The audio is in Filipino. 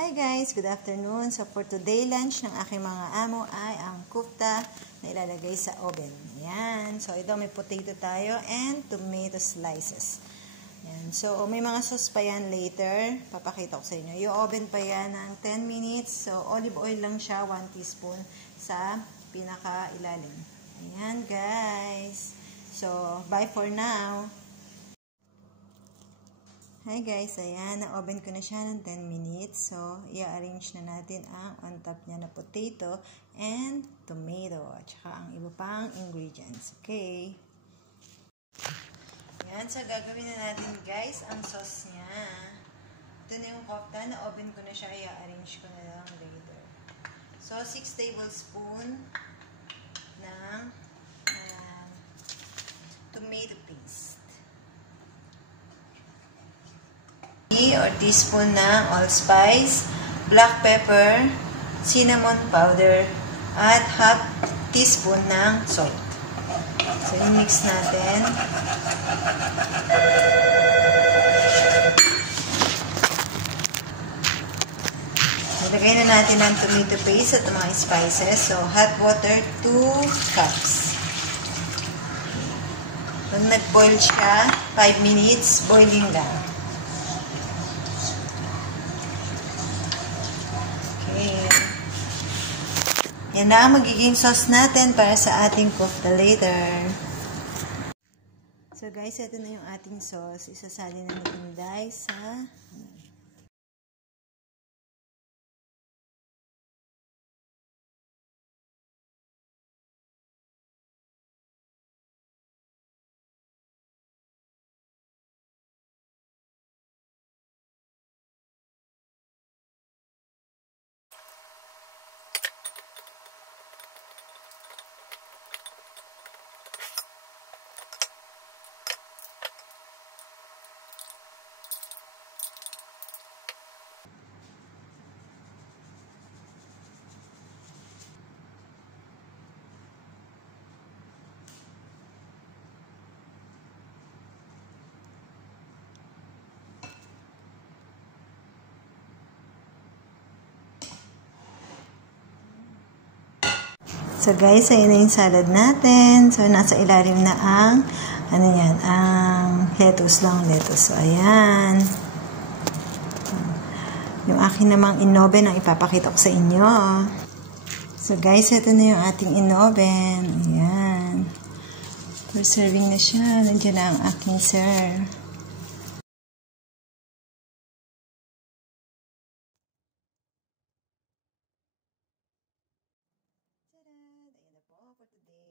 Hi guys, good afternoon. So for today lunch ng aking mga amo ay ang kufta na ilalagay sa oven. Ayan. So ito may potato tayo and tomato slices. Ayan. So may mga sauce pa yan later. Papakita ko sa inyo. Yung oven pa yan ng 10 minutes. So olive oil lang siya, 1 teaspoon sa pinaka-ilalim. Ayan guys. So bye for now. Hi guys, ayan, na-oven ko na siya ng 10 minutes. So, i-arrange na natin ang on top niya na potato and tomato. At saka ang iba pang ingredients. Okay? Ayan, so gagawin na natin guys ang sauce niya. Ito na yung kofta, na-oven ko na siya, i-arrange ko na lang later. So, 6 tablespoon ng tomato paste. Or teaspoon ng allspice, black pepper, cinnamon powder, at half teaspoon ng salt. So, i-mix natin. Ilagay na natin ang tomato paste at mga spices. So, hot water, 2 cups. Pag nag-boil siya, 5 minutes, boiling lang. Yan na ang magiging sauce natin para sa ating kofta later. So guys, ito na yung ating sauce. Isasalin na natin guys sa So guys, ayun na yung salad natin. So nasa ilalim na ang ano yan, ang lettuce lang, lettuce. So ayan. Yung akin namang inoven ang ipapakita ko sa inyo. So guys, ito na yung ating inoven. Ayan. For serving na siya. Nandiyan na ang aking sir. For today.